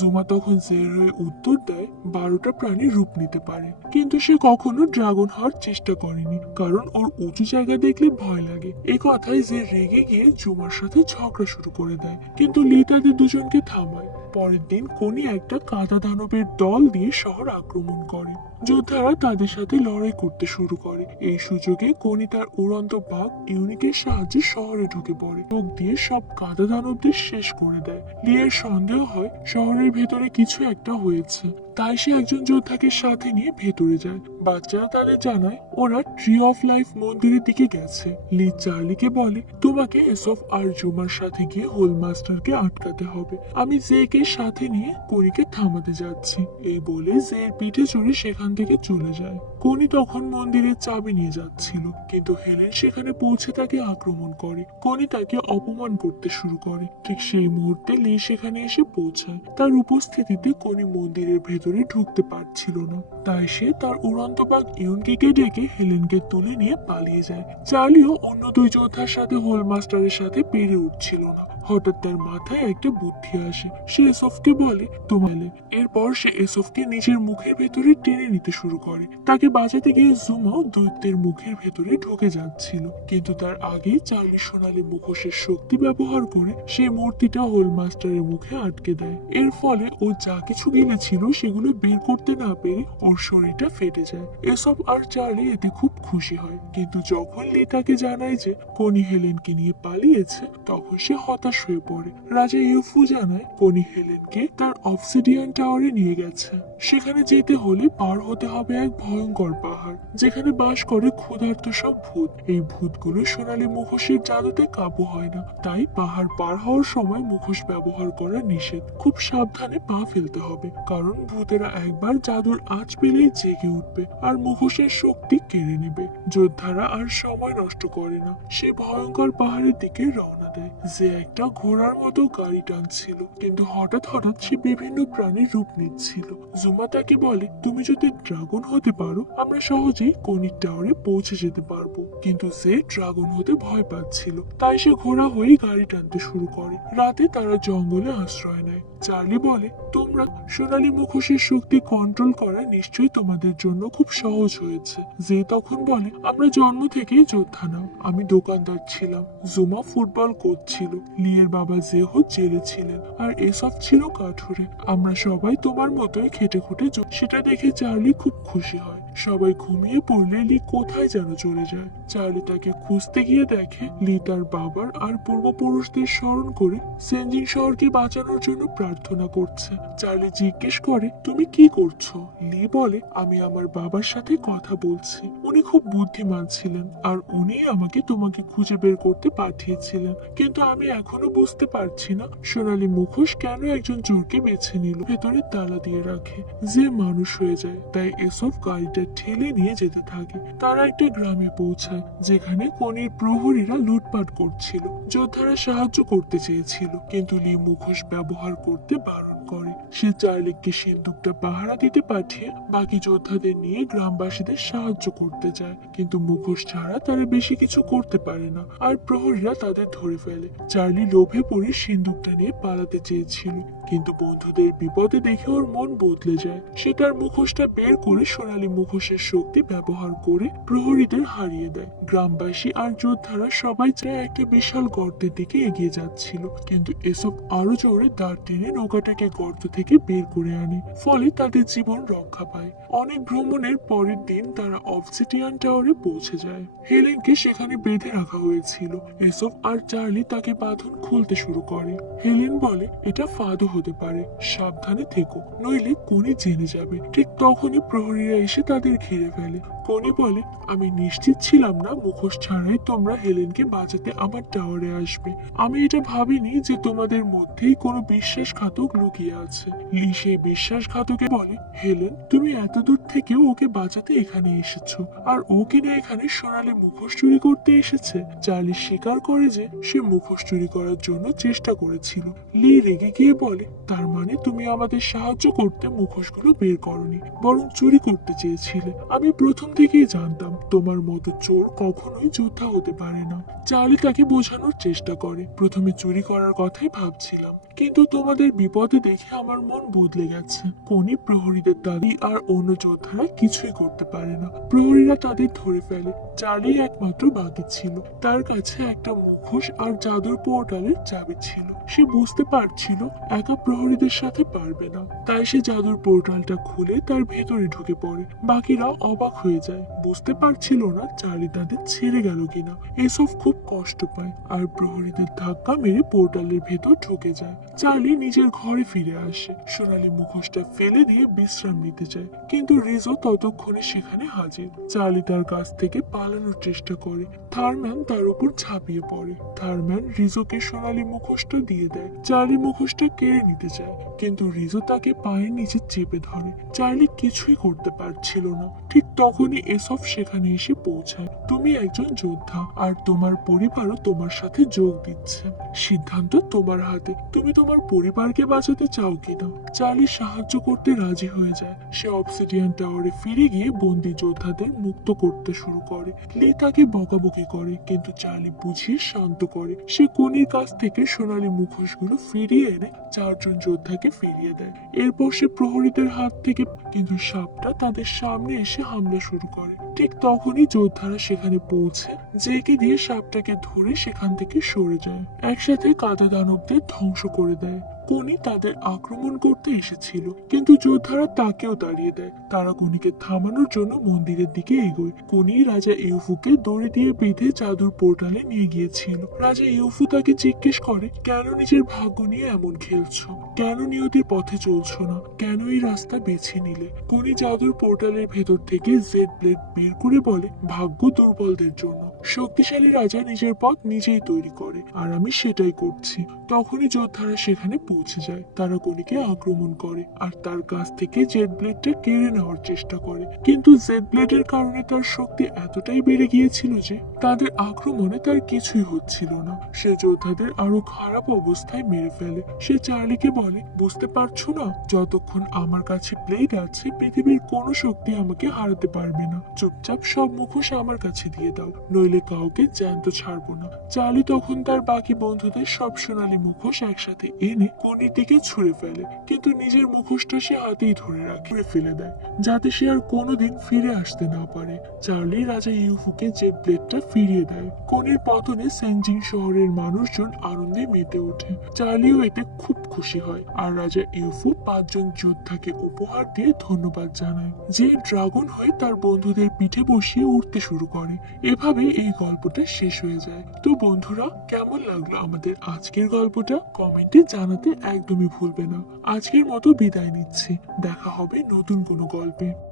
জুমা তখন জেরোয় উত্তর দেয়, বারোটা প্রাণী রূপ নিতে পারে। কিন্তু সে কখনো ড্রাগন হওয়ার চেষ্টা করেনি, কারণ ওর উঁচু জায়গা দেখলে ভয় লাগে। এ কথায় যে রেগে গিয়ে জুমার সাথে ঝগড়া শুরু করে দেয়। কিন্তু লি তাদের দুজনকে থামায়। পরের দিন কোনি একটা কাদা দানবের দল দিয়ে শহর আক্রমণ করে। যোদ্ধারা তাদের সাথে লড়াই করতে শুরু করে। এই সুযোগে কোনি তার উড়ন্ত বাঘ ইউনিটের সাহায্যে শহরে ঢুকে পড়ে। চোখ দিয়ে সব কাদা দানবদের শেষ করে দেয়। লিয়ের সন্দেহ হয় শহরের ভেতরে কিছু একটা হয়েছে। তাই সে একজন যোদ্ধাকে সাথে নিয়ে ভেতরে যায়। বাচ্চারা তাদের জানায়, ওরা ট্রি অফ লাইফ মন্দিরের দিকে গেছে। লি চার্লিকে বলে, তোমাকে এসব আর জুমার সাথে গিয়ে হোল মাস্টারকে আটকাতে হবে। আমি জেকে সাথে নিয়ে কোনিকে থামাতে যাচ্ছি। এই বলে জের পিঠে চড়ে সেখান থেকে চলে যায়। কোনি তখন মন্দিরের চাবি নিয়ে যাচ্ছিল, কিন্তু হেলেন সেখানে পৌঁছে তাকে আক্রমণ করে। কোনি তাকে অপমান করতে শুরু করে। ঠিক সেই মুহূর্তে লি সেখানে এসে পৌঁছায়। তার উপস্থিতিতে কোনি মন্দিরের ভেতরে ঢুকতে পারছিল না। তাই সে তার উড়ন্ত বাঘ ইউনকিকে ডেকে হেলেনকে তুলে নিয়ে পালিয়ে যায় চার্লিও অন্য দুই যোদ্ধার সাথে হোলমাস্টারের সাথে পেরে উঠছিল না। হঠাৎ তার মাথায় একটা বুদ্ধি আসে। সে এসফকে বলে তোমালে এরপর সে এসফকে নিজের মুখের ভেতরে টেনে নিতে শুরু করে। তাকে বাঁচাতে গিয়ে জুমাও দৈত্যের মুখের ভেতরে ঢুকে যাচ্ছিল। কিন্তু তার আগে চার্লি সোনালী মুখোশের শক্তি ব্যবহার করে সেই মূর্তিটা হোল মাস্টারের মুখে আটকে দেয়। এর ফলে ও যা কিছু গিলেছিল সেগুলো বের করতে না পেরে ওর শরীরটা ফেটে যায়। এসব আর চার্লি এতে খুব খুশি হয়। কিন্তু যখন লি তাকে জানায় যে কনি হেলেনকে নিয়ে পালিয়েছে, তখন সে হতাশ হয়ে পড়ে। রাজা ইউফু জানায় কনি হেলেনকে তার অবসিডিয়ান টাওয়ারে নিয়ে গেছে। সেখানে যেতে হলে পার হতে হবে এক ভয়ঙ্কর পাহাড়, যেখানে বাস করে ক্ষুধার্ত সব ভূত। এই ভূতগুলো সোনালী মুখোশের জাদুতে কাবু হয় না, তাই পাহাড় পার হওয়ার সময় মুখোশ ব্যবহার করা নিষেধ। খুব সাবধানে পা ফেলতে হবে, কারণ ভূতেরা একবার জাদুর আঁচ পেলেই জেগে উঠবে, আর মুখোশের শক্তি কেড়ে নেবে। যোদ্ধারা আর সময় নষ্ট করে না, সে ভয়ঙ্কর পাহাড়ের দিকে রওনা দেয়। যে একটা ঘোড়ার মতো গাড়ি টানছিল। কিন্তু হঠাৎ হঠাৎ সে বিভিন্ন প্রাণীর রূপ নিচ্ছিল। জুমা তাকে বলে, তুমি যদি ড্রাগন হতে পারো, আমরা সহজেই কনির টাওয়ারে পৌঁছে যেতে পারব। কিন্তু সে ড্রাগন হতে ভয় পাচ্ছিল। তাই সে ঘোড়া হয়ে গাড়ি টানতে শুরু করে। রাতে তারা জঙ্গলে আশ্রয় নেয়। চার্লি বলে, তোমরা সোনালী মুখোশের শক্তি কন্ট্রোল করা নিশ্চয়ই তোমাদের জন্য খুব সহজ হয়েছে। যে তখন বলে, আমরা জন্ম থেকেই যোদ্ধা না, আমি দোকানদার ছিলাম। জুমা ফুটবল কোচ ছিল লিয়ের বাবা জেহো জেলে ছিলেন আর এসব ছিল কাঠুরে। আমরা সবাই তোমার মতোই খেটে খুঁটে সেটা দেখে চার্লি খুব খুশি হয়। সবাই ঘুমিয়ে পড়লে লি কোথায় যেন চলে যায়। চার্লি তাকে খুঁজতে গিয়ে দেখে লি তার বাবার আর পূর্বপুরুষদের স্মরণ করে সেনজিং শহরকে বাঁচানোর জন্য প্রার্থনা করছে। চার্লি জিজ্ঞেস করে, তুমি কি করছ? লি বলে, আমি আমার বাবার সাথে কথা বলছি। উনি খুব বুদ্ধিমান ছিলেন আর উনি আমাকে তোমাকে খুঁজে বের করতে পাঠিয়েছিলেন। কিন্তু আমি এখনও বুঝতে পারছি না, সোনালি মুখোশ কেন একজন চোরকে বেছে নিল? ভেতরে তালা দিয়ে রাখে। যে মানুষ হয়ে যায়, তাই এসব গাড়িটা ঠেলে নিয়ে যেতে থাকে। তারা একটি গ্রামে পৌঁছায়, যেখানে কনির প্রহরীরা লুটপাট করছিল। যোদ্ধারা সাহায্য করতে চেয়েছিল, কিন্তু লি মুখোশ ব্যবহার করতে বারণ করে। সে চার্লিককে সিন্দুকটা পাহারা দিতে পাঠিয়ে বাকি যোদ্ধাদের নিয়ে গ্রামবাসীদের সাহায্য করতে যায়। কিন্তু মুখোশ ছাড়া তারা বেশি কিছু করতে পারে না। আর প্রহরীরা তাদের ধরে ফেলে। চার্লি লোভে পড়ে সিন্দুকটা নিয়ে পালাতে চেয়েছিল। কিন্তু বন্ধুদের বিপদে দেখে ওর মন বদলে যায়। সে তার মুখোশটা বের করে সোনালি মুখোশের শক্তি ব্যবহার করে প্রহরীদের হারিয়ে দেয়। গ্রামবাসী আর যোদ্ধারা সবাই চায় একটা বিশাল গর্তের দিকে এগিয়ে যাচ্ছিল। কিন্তু এসব আরও জোরে দাঁড় টেনে নৌকাটাকে গর্ত থেকে বের করে আনে, ফলে তাদের জীবন রক্ষা পায়। অনেক ভ্রমণের পরের দিন তারা অবসিটিয়ান টাওয়ারে পৌঁছে যায়। হেলেনকে সেখানে বেঁধে রাখা হয়েছিল। এসব আর চার্লি তাকে বাঁধন খুলতে শুরু করে। হেলেন বলে, এটা ফাঁদও হতে পারে। সাবধানে থেকো। নইলে কোনি জেনে যাবে। ঠিক তখনই প্রহরীরা এসে তাদের ঘিরে ফেলে। কোনি বলে, আমি নিশ্চিত ছিলাম না মুখোশ ছাড়াই তোমরা হেলেনকে বাঁচাতে আমার টাওয়ারে আসবে। আমি এটা ভাবিনি যে তোমাদের মধ্যেই কোনো বিশ্বাসঘাতক লুকিয়ে আছে। লি সেই বিশ্বাসঘাতকে বলে, হেলেন, তুমি এত দূর থেকেও ওকে বাঁচাতে এখানে এসেছ। আর ও কিনা এখানে সোনালী মুখোশ চুরি করতে এসেছে। চার্লি স্বীকার করে যে সে মুখোশ চুরি করার জন্য চেষ্টা করেছিল। লি রেগে গিয়ে বলে, তার মানে তুমি আমাদের সাহায্য করতে মুখোশগুলো বের করনি, বরং চুরি করতে চেয়েছিলে। আমি প্রথম থেকেই জানতাম তোমার মতো চোর কখনোই যোদ্ধা হতে পারে না। চার্লি তাকে বোঝানোর চেষ্টা করে। প্রথমে চুরি করার কথাই ভাবছিলাম। কিন্তু তোমাদের বিপদে দেখে আমার মন বদলে গেছে। কোনি প্রহরীদের দাবি আর অন্য যোদ্ধারা কিছুই করতে পারে না। প্রহরীরা তাদের ধরে ফেলে চার্লি একমাত্র বাকি ছিল। তার কাছে একটা মুখোশ আর জাদুর পোর্টালের চাবি ছিল। সে বুঝতে পারছিল একা প্রহরীদের সাথে পারবে না। তাই সে জাদুর পোর্টালটা খুলে তার ভেতরে ঢুকে পড়ে। বাকিরা অবাক হয়ে যায়। বুঝতে পারছিল না চার্লি তাদের ছেড়ে গেল কিনা। এসব খুব কষ্ট পায় আর প্রহরীদের ধাক্কা মেরে পোর্টালের ভেতর ঢুকে যায়। চার্লি নিজের ঘরে ফিরে আসে। সোনালি মুখোশটা ফেলে দিয়ে বিশ্রাম নিতে চায়। কিন্তু রিজো ততক্ষণে সেখানে হাজির। চার্লি তার কাছ থেকে পালানোর চেষ্টা করে। থারম্যান তার উপর ঝাঁপিয়ে পড়ে। থারম্যান রিজোকে সোনালি মুখোশটা দিয়ে দেয় চার্লি মুখোশটা কেড়ে নিতে চায়, কিন্তু রিজো তাকে পায়ের নিচে চেপে ধরে। চার্লি কিছুই করতে পারছিল না। ঠিক তখনই এসব সেখানে এসে পৌঁছায়। তুমি একজন যোদ্ধা আর তোমার পরিবারও তোমার সাথে যোগ দিচ্ছে। সিদ্ধান্ত তোমার হাতে। তুমি তোমার পরিবারকে বাঁচাতে চাও কিনা? চার্লি সাহায্য করতে রাজি হয়ে যায়। সে অবসিডিয়ান টাওয়ারে ফিরে গিয়ে বন্দি যোদ্ধাদের মুক্ত করতে শুরু করে। লি তাকে বকাবকি করে, কিন্তু চার্লি বুঝিয়ে শান্ত করে। সে কোনির কাছ থেকে সোনালী মুখোশগুলো ফিরিয়ে এনে চারজন যোদ্ধাকে ফিরিয়ে দেয়। এরপর সে প্রহরীদের হাত থেকে, কিন্তু সাপটা তাদের সামনে এসে হামলা শুরু করে। ঠিক তখনই যোদ্ধারা সেখানে পৌঁছে। জেকে দিয়ে সাপটাকে ধরে সেখান থেকে সরে যায়। একসাথে কাদা দানবদের ধ্বংস করে দেয়। কোনি তাদের আক্রমণ করতে এসেছিল, কিন্তু যোদ্ধারা তাকেও দাঁড়িয়ে দেয়। তারা কোনিকে থামানোর জন্য মন্দিরের দিকে এগোয়। কোনি রাজা ইউফুকে দড়ি দিয়ে বেঁধে জাদুর পোর্টালে নিয়ে গিয়েছিল। রাজা ইউফু তাকে জিজ্ঞেস করে, কেন নিজের ভাগ্য নিয়ে এমন খেলছো? কেন নিয়তির পথে চলছো না? কেন এই রাস্তা বেছে নিলে? কোনি জাদুর পোর্টালের ভেতর থেকে জেড ব্লেড বের করে বলে, ভাগ্য দুর্বলদের জন্য। শক্তিশালী রাজা নিজের পথ নিজেই তৈরি করে, আর আমি সেটাই করছি। তখনই যোদ্ধারা সেখানে পৌঁছে যায়। তারা কোনিকে আক্রমণ করে, আর তার কাছ থেকে জেড ব্লেডটা কেড়ে নেওয়ার চেষ্টা করে। কিন্তু জেড ব্লেডের কারণে তার শক্তি এতটাই বেড়ে গিয়েছিল যে, তাদের আক্রমণে তার কিছুই হচ্ছিল না। সে যোদ্ধাদের আরও খারাপ অবস্থায় মেরে ফেলে। সে চার্লিকে বলে, বুঝতে পারছ না? যতক্ষণ আমার কাছে ব্লেড আছে, পৃথিবীর কোনো শক্তি আমাকে হারাতে পারবে না। চুপচাপ সব মুখোশ আমার কাছে দিয়ে দাও। নইলে কাউকে জ্যান্ত ছাড়বো না। চার্লি তখন তার বাকি বন্ধুদের সব সোনালী মুখোশ একসাথে এনে কোনির দিকে ছুঁড়ে ফেলে। কিন্তু নিজের মুখোশটা সে হাতেই ধরে রাখে। ফেলে দেয়, যাতে সে আর কোনোদিন ফিরে আসতে না পারে। চার্লি রাজা ইউফুকে যে ব্লেডটা ফিরিয়ে দেয় কোনির পতনে সেনজিং শহরের মানুষজন আনন্দে মেতে ওঠে। চার্লিও এতে খুব খুশি হয় আর রাজা ইউফু পাঁচজন যোদ্ধাকে উপহার দিয়ে ধন্যবাদ জানায়। যে ড্রাগন হয়ে তার বন্ধুদের পিঠে বসিয়ে উঠতে শুরু করে। এভাবে এই গল্পটা শেষ হয়ে যায়। তো বন্ধুরা, কেমন লাগল আমাদের আজকের গল্পটা? কমেন্টে জানাতে একদমই ভুলবে না। আজকের মতো বিদায় নিচ্ছি। দেখা হবে নতুন কোনো গল্পে।